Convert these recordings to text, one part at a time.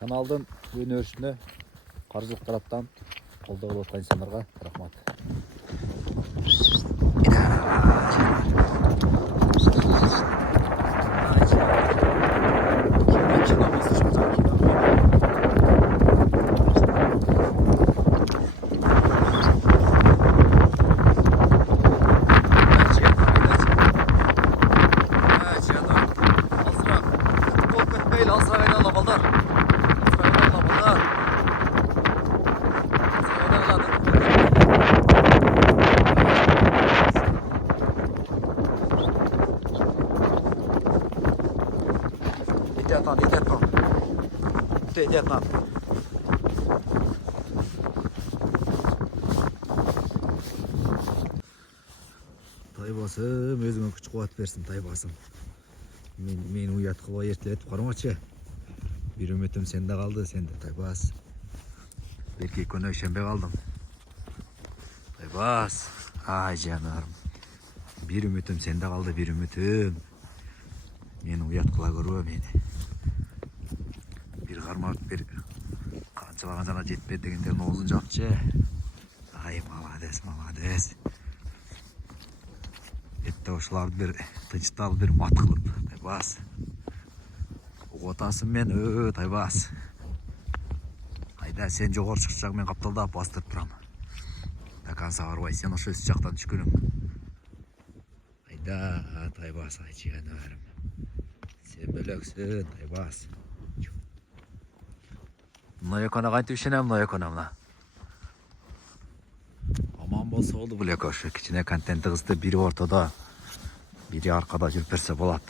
Каналдын өнөрүшүнө каржылык тараптан колдоо болуп аткан инсандарга рахмат. Идет. Тайбасым, өзүңө күч кубат берсин Тайбасым. Мени уят кылбай эртелетип караңачы. Бир үмүтүм сенде калды, сенде Тайбас. Берки күнөө ишенбей калдым. Тайбас, ай жанарым. Бир үмүтүм сенде калды, бир үмүтүм. Мени уят кыла көрбө мени. Бир кармап бир канчалаган жана жетпейт дегендердин оозун жапчы. Ай, молодец. Этте ушуларды бир тынчталып, бир мат кылып, Тайбас. Угуп атасың мен, Тайбас. Айда сен жогору чыкчак, мен капталдап бастырып турам. Такан сагырбай, сен ошо үст жактан түшкүнүң. Айда, Тайбас, айчы жаныбарым. Сен бөлөксүн, Тайбас. Мына экөөнө кантип ишенем, мына экөөнө мына. Аман болсо болду бул экөө, ошо кичине контенти кызды бири ортодо, бири аркада жүрүп берсе болот.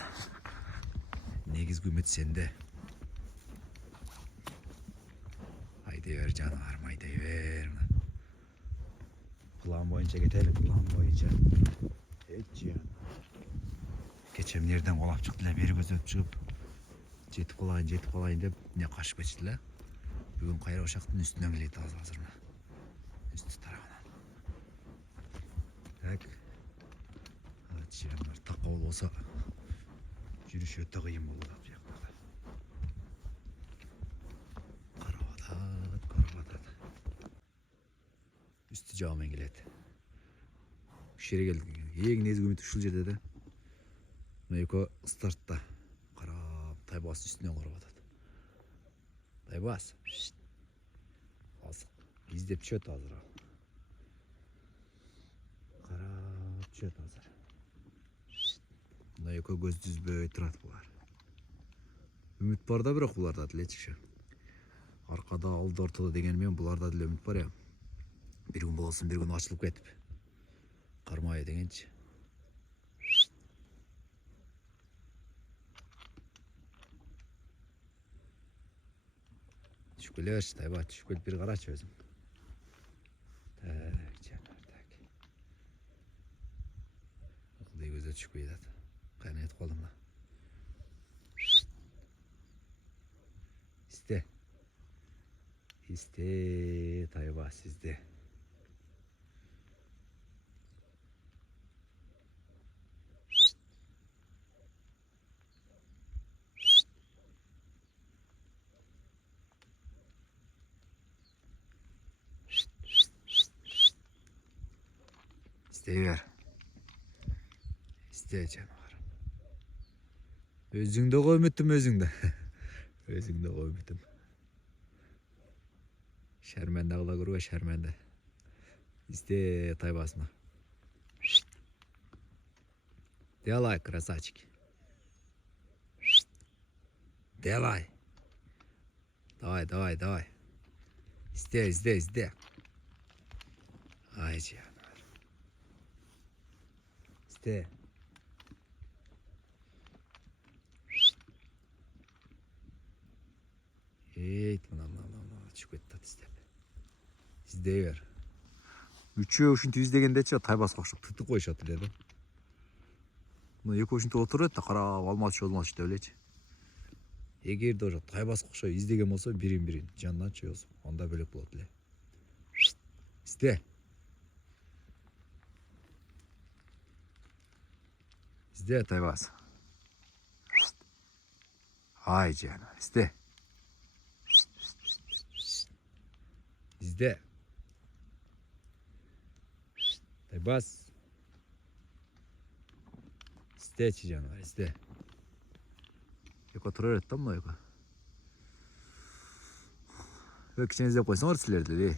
Негизги үмүт сенде. Айдай бер жаныбарым, айдай бер. План боюнча кетели, план боюнча. Кече эмнерден колап чыкты эле, бери көзөп чыгып, жетип калайын деп эмне кашып кетишти эле. Бүгүн кайра ошактын үстүнөн келет азыр мына. Үстү тарабынан. Так. Ачыяндар такоо болсо жүрүш өтө кыйын болот ал жакта. Карап атат. Үстү жагы менен келет. Ушул жерге келдик. Эң негизги үмүт ушул жерде да. Мына экөө стартта. Карап, Тайбас үстүнөн карап атат. Тайбас. Издеп чөт азыр. Карап чөт азыр. Мына экөө көз түзбөй турат булар. Үмүт бар да, бирок буларда деле чыкшы. Аркада, алда, ортодо деген менен буларда деле үмүт бар я. Бир күн болсун, бир күн ачылып кетип. Кармай дегенчи. Түшүп келеш, Тайбас, түшүп келип бир карачы өзүң. Так, жанар. Акылдуу көзө түшпөй атат. Кайра этип калдым мына. Исте, Тайбас, изде. Isteyver. İste canım. Özüngde koy ümitim özüngde. Özüngde koy ümitim. Şermende kıla kurba şermende. İste Taybas'ına. Делай, красавчик. Делай. Давай. Изде. Ай, canım. İste. Мына түшүп кетти издеп. Издей бер. Үчөө ушинтип издегендечи Тайбаска окшоп тытып коюшат эле да. Мына экөө ушинтип отуруп да карап алмачы деп элечи. Эгерде ошо Тайбаска окшоп издеген болсо бирин жандан чөйсү, анда бөлөк болот эле. Изде. Изде Тайбас. Ай жаным, изде. изде. Тайбас. İzde canavar izde. Eko тұрар еді там eko. Кішкене іздеп қойсаңдар сілерді де.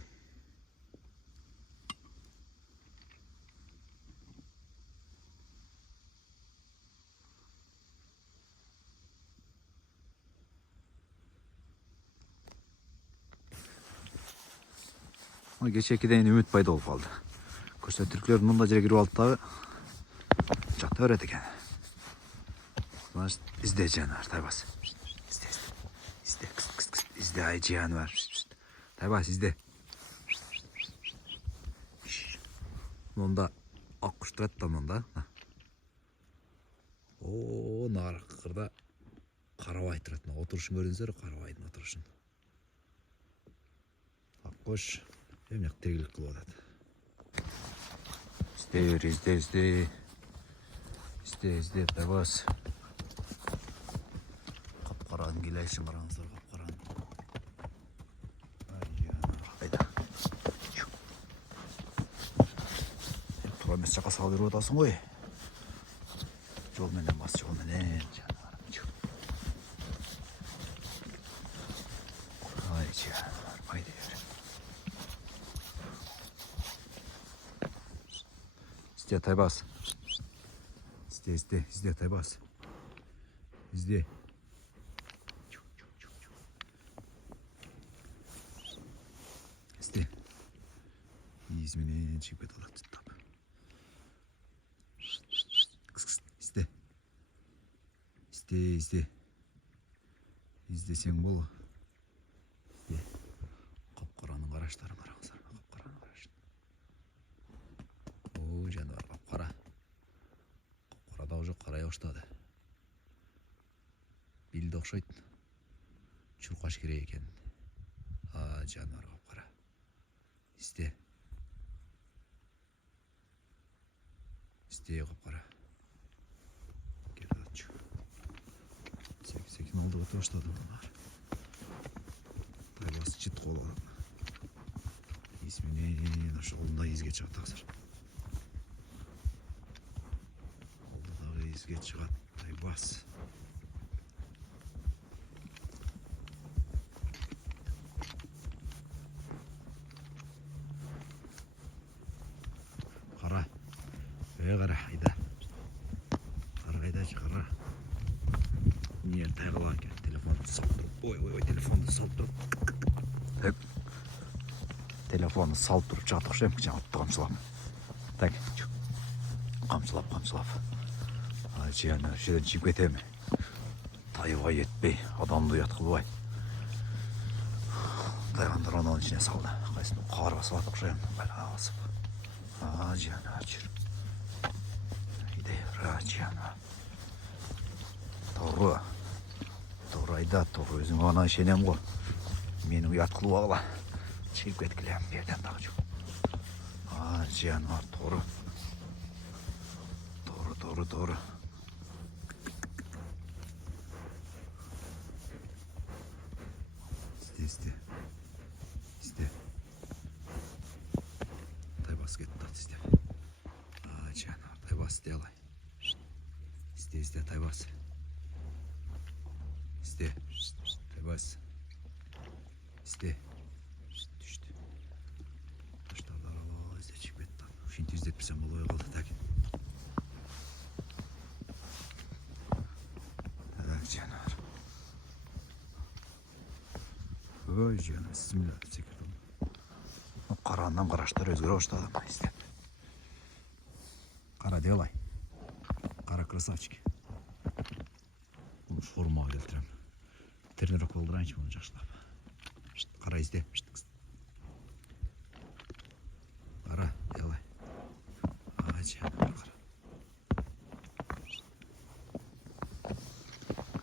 Geçe ekidен ümit пайда болып қалды. Көрсе түркілердің мұнда жерге кіріп алды дағы жақта өреді екен. Значит, izde жануар, Тайбас. İzde, izde ay жануар. Тайбас, izde. Мұнда ақ құш тұрады да мұнда. О, нарық қырда қарабай тұрады. Отырышын көрдіңіздер, қарабайдың отырышын. Ақ құш емнек тегілік қылып отады. İzde, Тайбас. Қап-қараның келайшын қараңыздар, қап-қараның. Қайда. Тура емес жаққа сал беріп отасың ғой. Жолменен бас, жолменен. Ай, жануар, пайда бер. İzde, Тайбас. İzde, Тайбас. İzde. İzde. İzmini çiğ bedalak tutup. İzde. İzde sen bol. İzde. Qap-qaranın qaraşlарын қараңыздар. Qap-qaranın qaraşын. О, жануар qap-qara. Qap-qarada уже қарай баштады. Билді ұқсайды. Чурқаш керек екен. Жануар қап-қара. İzde қап-қара. Келді атшы. Секін олды өте баштады бұлар. Тайбасы жіт қолы адам. Исменен қолында изге шығады қазір. Қолдағы изге шығады Тайбас. Қара. Қара қайда. Қара қайдачы қара. Не тайғыла екен. Телефонды салып тұрып. Ой, телефонды салып тұрып. Так. Телефонды салып тұрып жатыр ұқшайым. Жаңғытты қамшылап. Так. Қамшылап. Жианы жерден жиіп кетемін. Тайғай етпей. Адамды ұят қылбай. Тайғандар оның ішіне салды. Қайсын қар басып атып ұқшайым. Бәлға басып. Жианы жүр. Жианы. Торы айда, торы өзің ғана шенем ғой. Менің ұят қылу ағыла. Чиіп кеткілем берден дағы жүр. Жианы бар, торы. Торы. İzde. Тайбас кетті тат izde. Жануар, Тайбас izde алай. İzde, Тайбас. İzde, Тайбас. İzde. Düştü. Taşlarlar ala izde çıkıp etti. Şimdi izletmişsem olaya kaldı takin. Жануар. Ой, жануар, bismillah секірдім. Қараннан қараштар өзгере баштады ма izde. Қара делай. Қара красавчики. Формаға келтірем. Тренировка болдырайыншы мұны жақшылап. Қара izde. Қара делай. Жануар қара.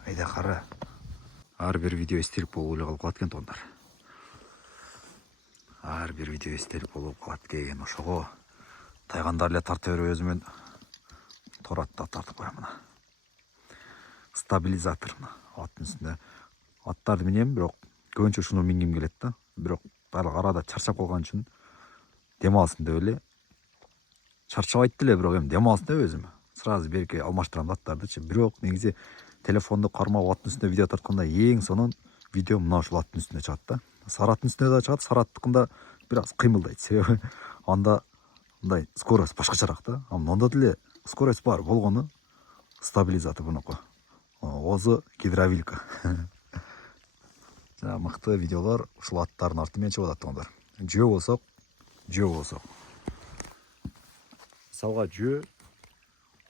Айда қара. Әрбір видео істеліп болу қалып қалады екен тондар. Әрбір видео істеліп болу қалады екен ошоға. Тайғандарлы тарта өрі өзімен торатта тартып қоямын. Стабилизатор аттың үстінде. Аттарды мінем, бірақ көбінше шуны мінгем келеді да. Бірақ барлық арада чарчап калган үчүн дем алсын деп эле чарчабайт деле, бирок эми дем алсын деп өзүм сразу берке алмаштырам аттардычы. Бирок негизи телефонду кармап аттын үстүнө видео тартканда эң сонун видео мына ушул аттын үстүнө чыгат да. Сараттын үстүнө да чыгат, сараттыкында бир аз кыймылдайт, себеби анда мындай скорость башкачараак да. Монда деле скорость бар болгону стабилизатор бунуку. Озу гидравилка. Жана мыкты видеолор ушул аттардын арты менен чыгып атат оңдор. Жөө болсок. Мисалга жөө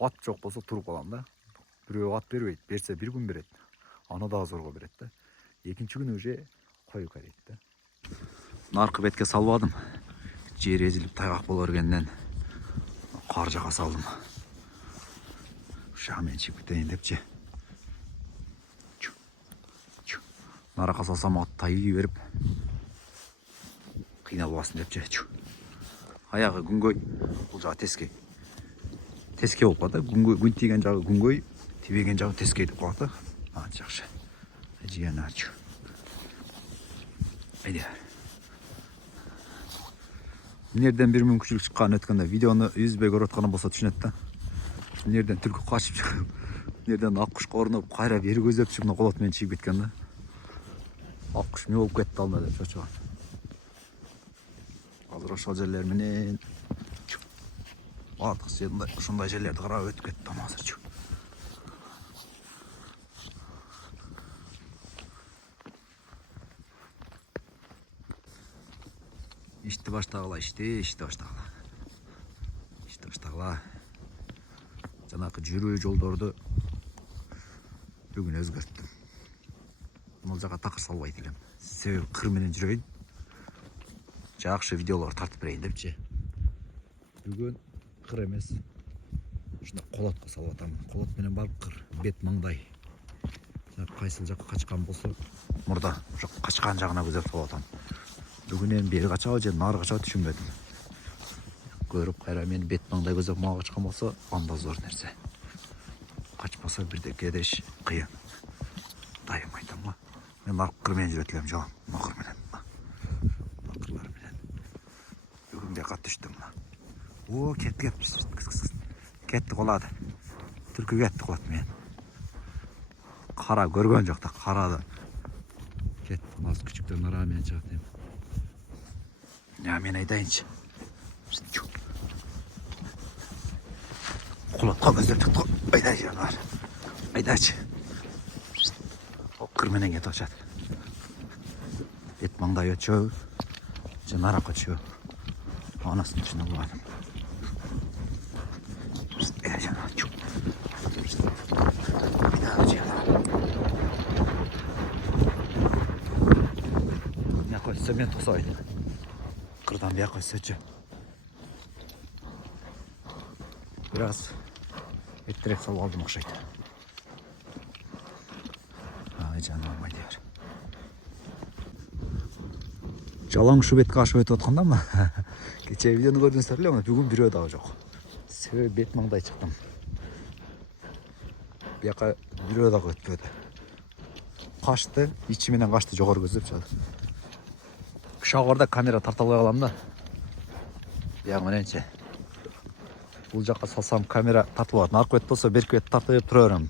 ат жок болсо туруп калам да. Бирөө ат бербейт, берсе бир күн берет. Аны дагы зорго берет да. Экинчи күнү уже койука дейт да. Наркы бетке салбадым. Жер эзилип тайгак боло бергенден кар жака салдым. Ушаға мен чыгып кетейин депчи. Нарака салсам ат тайы берип кыйналбасын депчи. Аягы күнгөй, бул жагы тескей. Тескей болуп калат да. Күн тийген жагы күнгөй, тийбеген жагы тескей деп калат да. Жакшы. Жыяна ачу. Айда. Нерден бир мүмкүнчүлүк чыккан өткөндө видеону үзбөй көрүп атканым болсо түшүнөт да. Нерден түлкү качып чыгып, нерден аккуш корунуп, кайра бери көзөп чыгып колот менен чыгып кеткен да. Аккуш эмне болуп кетти алда деп чочуган. Азыр ошол жерлер менен ушундай жерлерди карап өтүп кеттим азырчы. Ишти баштагыла, ишти баштагыла. Жанакы жүрүү жолдорду бүгүн өзгөрттүм. Бул жака такыр салбайт элем. Себеби кыр менен жүрөйүн. Жакшы видеолор тартып берейин депчи. Бүгүн кыр эмес. Ушундай колотко салып атам. Колот менен барып кыр, бет маңдай. Кайсыл жакка качкан болсо, мурда ошо качкан жагына көзөп салып атам. Бүгүн эми бери качабы же нары качабы түшүнбөдүм. Көрүп кайра мен бет маңдай көзөп мага качкан болсо, анда зор нерсе. Качпаса бирдеке деш кыйын. Дайым айтам го. Мен кыр менен жүрөт элем, жок, кыр менен. Кырлар менен. Бүгүн бияка түштүм мына. О, кетти. Кетти кулады. Түлкү кетти кулат мен. Кара көргөн жок да, карады. Кетти, мас күчүктөн нара менен чыгат эми. Я мен айдайынчы. Кулатка көздөп чыкты. Айдай жанар. Айдачы. Кыр менен кетип атат. Бет маңдай өчө. Жанара көчө. Анасын түшүнө албадым. Айдай жанар. Не койсо мен тосойт. Кырдан бияк койсочу. Бир аз эттерек салып алдым окшойт. Ай жаным айдер. Жалаң ушу бетке ашып өтүп аткандамы? Кечээ видеону көрдүңүздөр эле, бүгүн бирөө дагы жок. Себеби бет маңдай чыктым. Бияка бирөө дагы өтпөдү. Качты, ичи менен качты, жогору көздөп чыгат. Шагырда камера тарта албай калам да. Бияк мененчи. Бул жакка салсам камера тартылбайт. Аркы бет болсо берки бет тартып тура берем.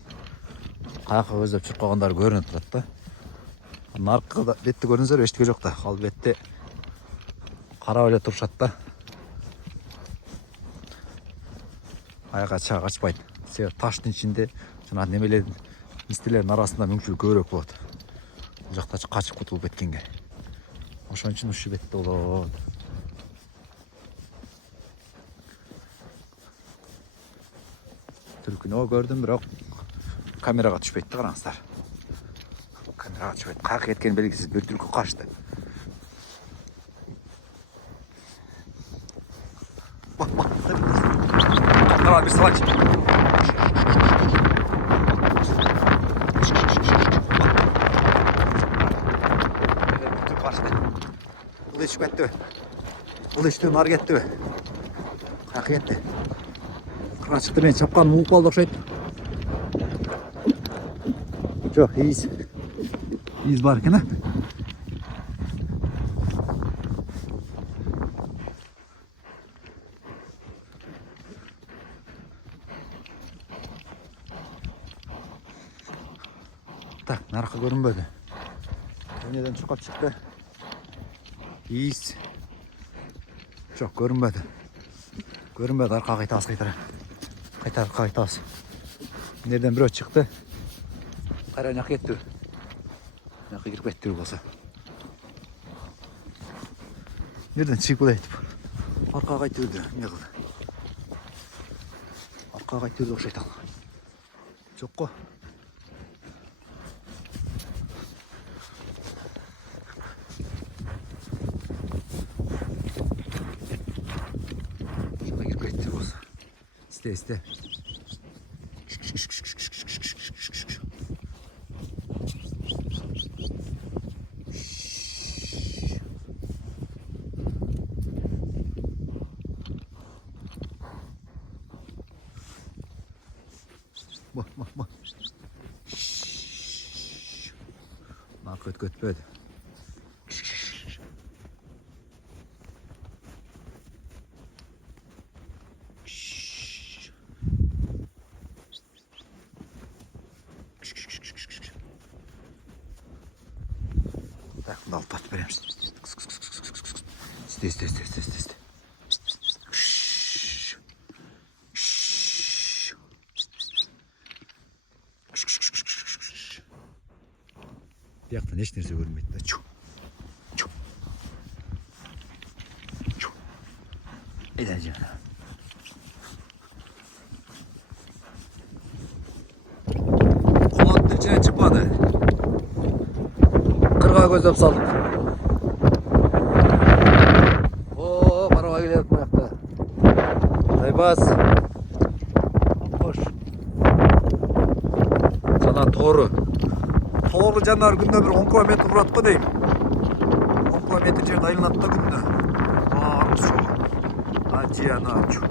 Каяка көздөп чыгып калгандар көрүнүп турат да. Наркы бетти көрүңүздөр, эчтеке жок да. Ал бетте карап эле турушат да. Аяка чыга качпайт. Себеби таштын ичинде жана немелердин мистелердин арасында мүмкүнчүлүк көбүрөөк болот. Бул жакта качып кутулуп кеткенге. Ошон үчүн ушу бетте болот. Түлкүнү көрдүм, бирок камерага түшпөйт да, караңыздар. Камерага түшпөйт. Каяка кеткени белгисиз, бир түлкү качты. Давай bir salak. Бұл ешіп әтті. Бұл ешті нар кетті. Қақы кетті. Қыран шықты мен шапқаным ұлып қалды оқшайды. Жоқ, иіз бар екен, Так, narxi ko'rinmadi. Oynadan chiqib chiqdi. Is. Çok ko'rinmadi. Ko'rinmadi, orqaga qaytamiz. Qaytamiz. Nereden birov chiqdi? Qara yoqqa ketdi. Yoqqa kirib ketdi bo'lsa. Nereden chiqib bo'ladi? Orqaga qaytdi. Ne qildi? Orqaga qaytdi o'xshaydi. Yo'q-ku. İste. Bak. Köt böyle. Так, дал тат берем. İste. Bir yaktan hiç neresi görünmedi. Çu. Edeceğim. Kolat içine çıkmadı. Kırığa gözlem saldık. Oo, araba geliyor bu yakta. Taybaz. Hoş. Sana doğru. Toğlu canlar günde bir 10 kilometre uğratqı deyim. 10 kilometre жерді айланатта günde. Barımız çok. Acı ana çok.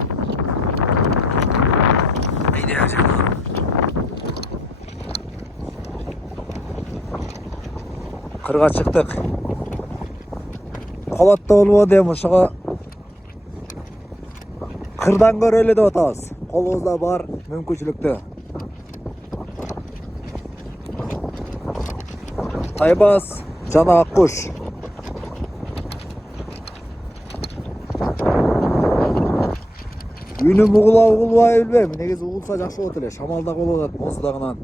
Neydi ya canım? Kırga çıktık. Kolatta olup deyim uşağa. Kırdan göreli de otağız. Kolumuzda var mümkünçülüktü. Taybaz, Cana Akkuş. Günüm uğulay bilmem. Negezi uğulsa жақсы болот эле. Шамалда болуп атат моздагынан.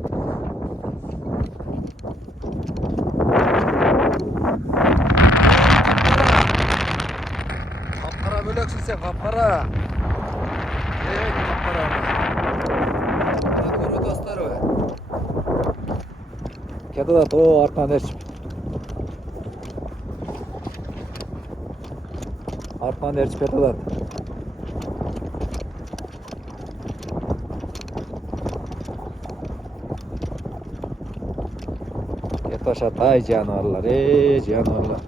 Kapkara bölöksün sen, kapkara. Evet, kapkara. Bakırı dostları. Kedadat o arkan erçip. Arkan erçip kedadat. Ketaşat ay janavarlar, janavarlar.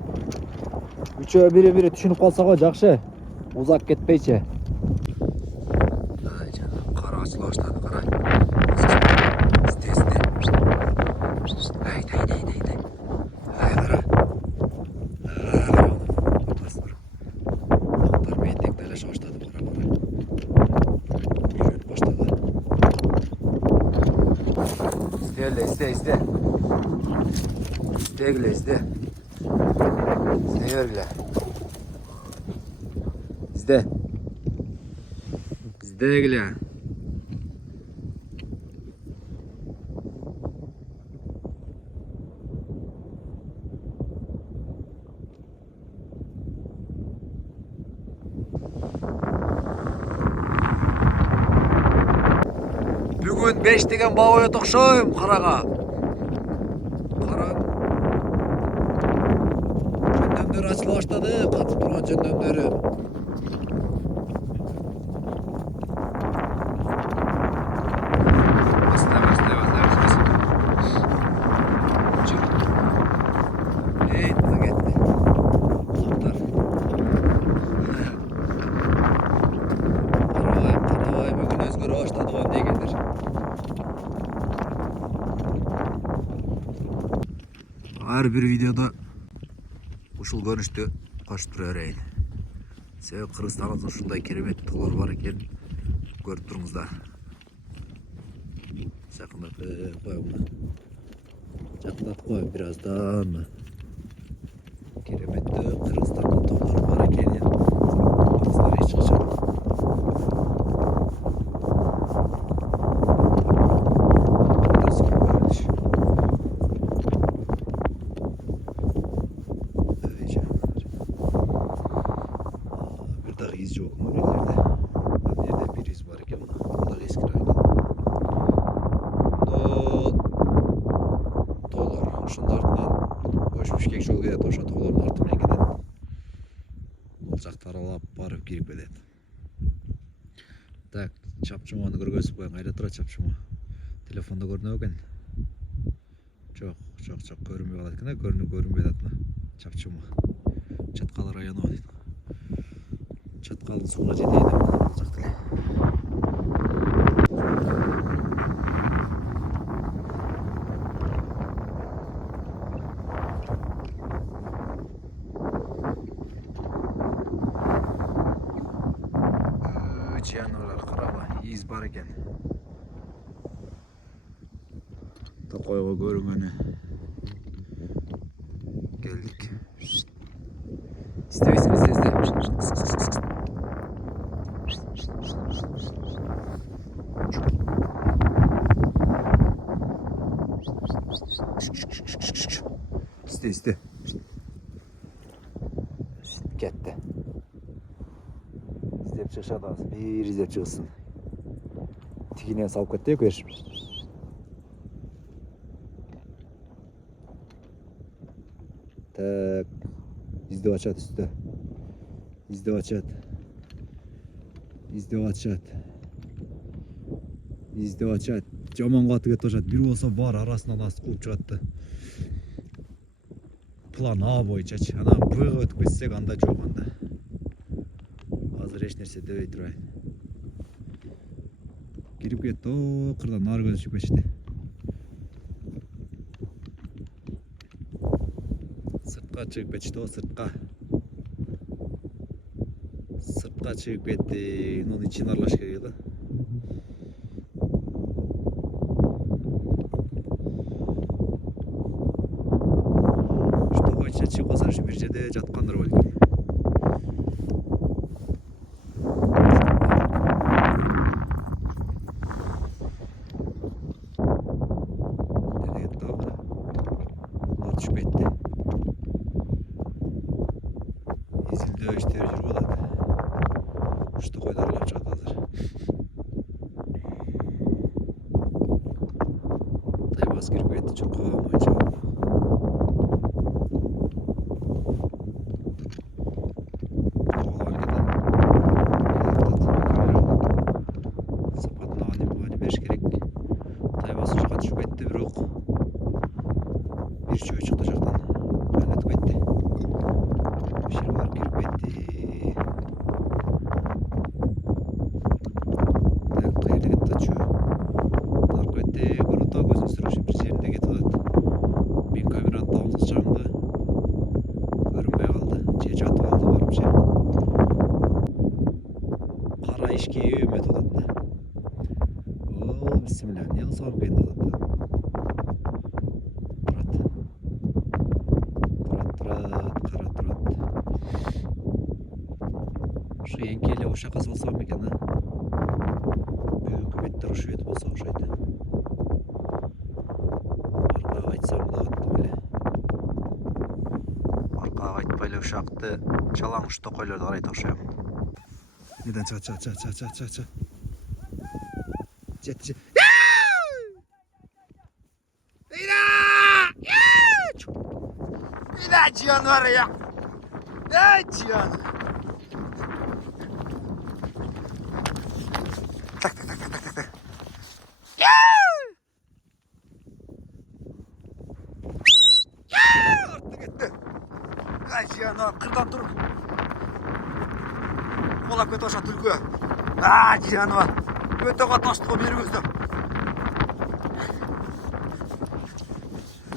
Üçөө biri түшүнүп калсак жакшы. Узак кетпейчи. Ay canım, kara açıla başladı, kara. İste. Ay. Ay kara. Aktar beyindek deleşe başladı, kara. Yürüyüp başladı. İste. İste. İzle. İzle. Бүгін 5 деген бабая тоқшойм қараға. Жөндөмдөр ачыла баштады, катып турган жөндөмдөрү. Her bir videoda ушул көрүнүштү коштура берейин. Себеби Кыргызстанда ушундай керемет тоолор бар экен. Көрүп туруңуздар. Жакындатып коём. Yaklat koy biraz daha mı? Keremetli Kırgızistan'da toplar var eken ya. Kırgızlar hiç çıkacak. Biraz görmüş. Öylece. Bir daha iz yok mu yerlerde? Nerede bir iz var eken ona. O da eski raylı. Tolar. Şunun ardından hoşmuş kek жол кетет ошо тоолордун арты менен кетет. Бул жакты аралап барып кирип келет. Так, чапчуманы көргөзүп коеюн. Кайда турат чапчума? Телефондо көрүнөбү экен? Жок, көрүнбөй калат экен, көрүнбөй атат. Чапчума. Чаткал району дейт. Чаткалдын сууна жетейин деп бул жакта эле. Жануарлар караба, из бар экен. Токойго көрүнгөнү. Келдик. İstebesiniz sizde. İste. Ketdi. İzdep çıkışады азыр. Bir издеп чыгсын. Тигинен салып кетти көш. Так. İzdеп ачат үстү. İzdеп ачат. Жаман каты кетип атат. Бир болсо бар арасынан аст кууп чыгатты. План А боюнчачы. Анан Б'га өтүп кетсек анда жок анда. Азыр эч нерсе дебей турайын. Кирип кетти. О, кырдан нары көзүп кетти. Сыртка чыгып кетти, сыртка. Сыртка чыгып кетти. Мунун ичин аралаш керек да. Что боюнча чыгып калса, бир жерде жаткандыр балким. Изилдөө иштери жүрүп атат. Ушта койду аралап чыгат азыр. Тайбас кирип кетти чуркаган боюнча. Сапатын аны бериш керек. Тайбас жака түшүп кетти, бирок бир чөй чыкты жактан. Кайнатып кетти. Ошол барып кирип кетти. Так, кайерде кетти чөй? Тарып кетти. Көрөт көзүн сүрүшүп бир жеринде кетип атат. Мен камераны табылып чыгымда көрүнбөй калды. Же жатып алды барып же. Кара ишке өмөтүп атат. О, бисмилла. Эмне кылсам экен деп атат. Ошо эңкеле ошака салсам экен, а? Бүгүнкү беттер ошо бет болсо окшойт. Аркага кайтсам да аттым эле. Аркага кайтпай эле ушакты чалаң штокойлорду карайт окшойм. Неден чыга. Жетти. Ида жануар я. Жан. Так. Артты кетти. Жануар кырдан туруп. Колап кетип ошо түлкү. Жануар. Өтө катнашты го бери көздө.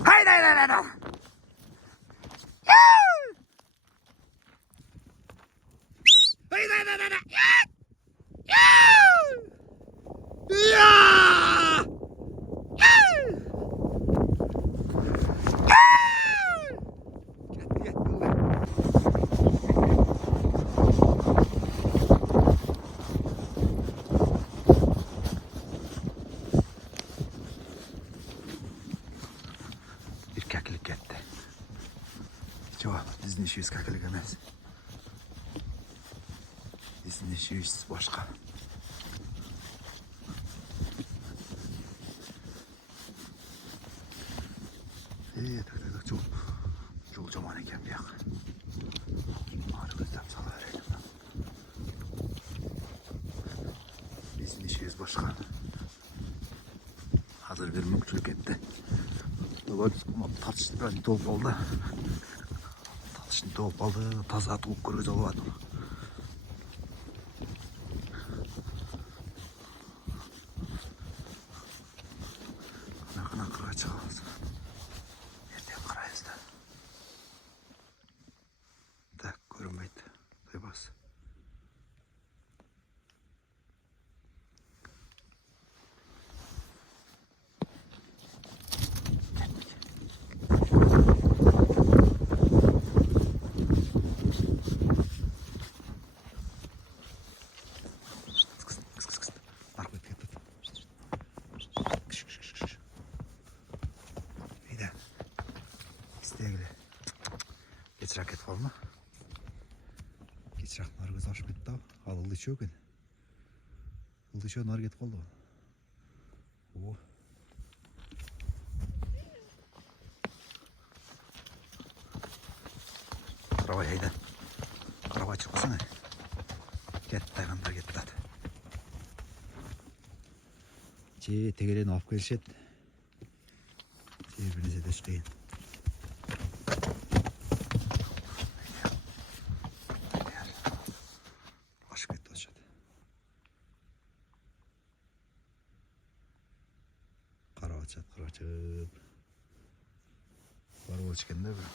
Hayda. keklik ketdi. Жоқ, біздің ішіміз кекілік емес. Біздің ішіміз башқа. Жол жаман екен бұяқ. Ары көздеп сала берейін. Біздің ішіміз башқа. Hazır bir мүмкіншілік етті. Тартышын бәрін толып алды. Тартышын толып алды. Таза туып көргөз алып. Қана қырға шығамыз. Ертең қараймыз да. Так, көрінбейді. Тайбасы. Geçirak et kalma. Geçirak nargız aşıp etti. Al ıldı içiyor gün. Ildı içiyor nargı et kaldı. O. Araba heyden. Araba çıkmasana. Get dayandır get hadi. Tegelerini alıp gelişet. Birbirinize de çıkayın. Қарауатшып. Бар ол ішкенде бір.